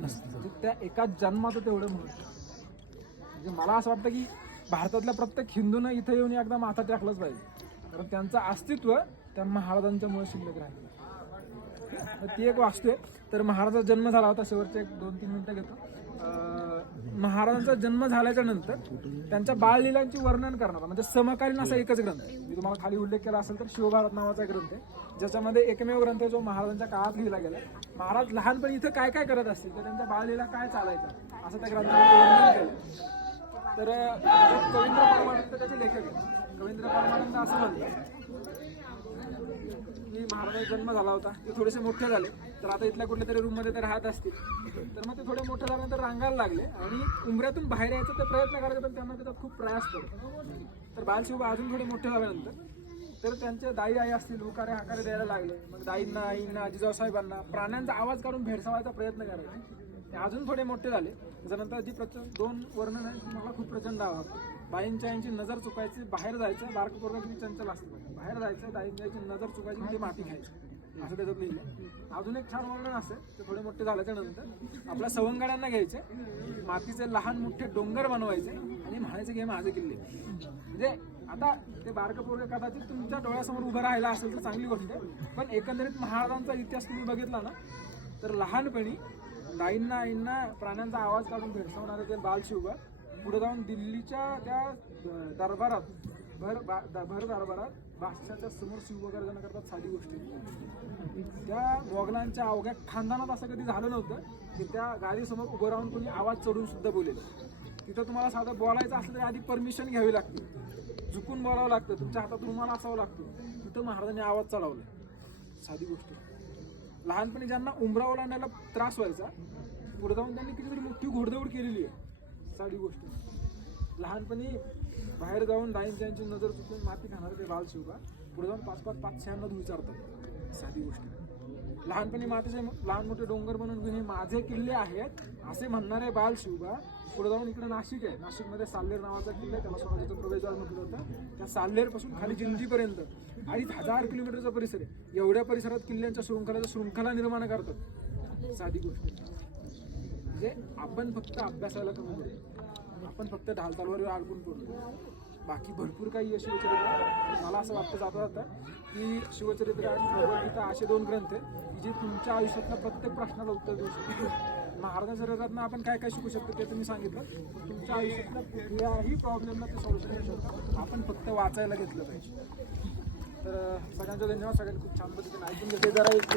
नसतं. म्हणजे त्या एका जन्माचं तेवढं महत्त्व म्हणजे मला असं वाटतं की भारतातल्या प्रत्येक हिंदूनं इथं येऊन एकदा माथा टाकलंच पाहिजे. कारण त्यांचं अस्तित्व त्या महाराजांच्यामुळे शिल्लक राहिलं. ती एक वाचतोय आहे. तर महाराजांचा जन्म झाला होता शेवटचे एक दोन तीन मिनिटं घेतो. महाराजांचा जन्म झाल्याच्यानंतर त्यांच्या बाळलीलांची वर्णन करणारा. म्हणजे समकालीन असा एकच ग्रंथ आहे. मी तुम्हाला खाली उल्लेख केला असेल तर शिवभारत नावाचा एक ग्रंथ आहे. ज्याच्यामध्ये एकमेव ग्रंथ आहे जो महाराजांच्या काळात लिहिला गेला महाराज लहानपणी इथं काय काय करत असतील? तर त्यांच्या बाळलीला काय चालायचं? असं त्या ग्रंथामध्ये वर्णन केलं तर कवींद्र परमानंद त्याचे लेखक आहेत. कवींद्र परमानंद असं म्हणतात. महाराजांचा जन्म झाला होता. ते थोडेसे मोठे झाले. तर आता इथल्या कुठल्या तरी रूममध्ये ते राहत असतील. तर मग ते थोडे मोठे झाल्यानंतर रांगायला लागले आणि उमऱ्यातून बाहेर यायचा ते प्रयत्न करायचे पण त्यांना त्याच्यात खूप प्रयास करतो तर बालशिवबा अजून थोडे मोठे झाल्यानंतर तर त्यांचे दाई आई असतील उकारे हाकारे द्यायला लागले. मग दाईंना आईंना आजीजाऊ साहेबांना प्राण्यांचा आवाज काढून भेडसावायचा प्रयत्न करायचा. ते अजून थोडे मोठे झाले. त्याच्यानंतर जी प्रचंड दोन वर्णन आहे ती मला खूप प्रचंड आवडतं बाईंच्या यांची नजर चुकायची बाहेर जायचं बारक पोरगा चंचल असतं बाहेर जायचं दाईंच्या नजर चुकायची आणि ती माती खायची. असं त्याच्यात लिहिलं अजून एक छान वर्णन असेल ते थोडे मोठे झाल्याच्यानंतर आपल्या सवंगड्यांना घ्यायचे मातीचे लहान मोठे डोंगर बनवायचे आणि म्हणायचे घे माझे किल्ले. म्हणजे आता ते बारकं कदाचित तुमच्या डोळ्यासमोर उभं राहिला असेल तर चांगली गोष्ट आहे. पण एकंदरीत महाराजांचा इतिहास तुम्ही बघितला ना तर लहानपणी दाईंना आईंना प्राण्यांचा आवाज काढून भेडसावणारे ते बालशिवबा पुढे जाऊन दिल्लीच्या त्या दरबारात भर बा- भर दरबारात बादशाच्या समोर शिवबगार्जन करतात साधी गोष्टी. त्या मोगलांच्या अवघ्या खानदानात असं कधी झालं नव्हतं की त्या गाडीसमोर उभं राहून कोणी आवाज चढून सुद्धा बोलेल. तिथं तुम्हाला साधं बोलायचं असलं तरी आधी परमिशन घ्यावी लागते. झुकून बोलावं लागतं तुमच्या हातात रुमाल असावं लागतो. तिथं महाराजांनी आवाज चढवला. साधी गोष्ट. लहानपणी ज्यांना उमरा आणायला त्रास व्हायचा पुढे जाऊन त्यांनी कितीतरी मोठी घोडदौड केलेली आहे. साधी गोष्ट. लहानपणी बाहेर जाऊन दाईंच्यांची नजर चुकून माती खाणार ते बाल शिवका पुढे जाऊन पाच पाच पाच शहाण्णव विचारतात. साधी गोष्ट. लहानपणी मातीचे लहान मोठे डोंगर बनवून घेऊन हे माझे किल्ले आहेत असे म्हणणारे बाल शिवबा. पुढे जाऊन इकडे नाशिक आहे. नाशिकमध्ये साल्लेर नावाचा किल्ला आहे. त्याला स्वराज्याचं प्रवेशद्वार म्हटलं होतं त्या साल्लेरपासून खाली जिंजीपर्यंत अडीच हजार किलोमीटरचा परिसर आहे. एवढ्या परिसरात किल्ल्यांच्या शृंखलाचा शृंखला निर्माण करतात. साधी गोष्ट. म्हणजे आपण फक्त अभ्यासाला कमी आपण फक्त ढाल तलवारीवर अडकून पडतो बाकी भरपूर काही आहे शिवचरित्र. मला असं वाटतं जाता जातं की शिवचरित्र आणि भगवद्गीता असे दोन ग्रंथ आहेत की जे तुमच्या आयुष्यातल्या प्रत्येक प्रश्नाला उत्तर देऊ शकतो महाराजांच्या चरित्रातनं आपण काय काय शिकू शकतो ते तुम्ही सांगितलं. तुमच्या आयुष्यातल्या कुठल्याही प्रॉब्लेमला ते सॉल्युशन देऊ शकतो आपण फक्त वाचायला घेतलं पाहिजे. तर सगळ्यांचा धन्यवाद. सगळ्यांनी खूप छान पद्धतीने ऐकून घेते जरा एक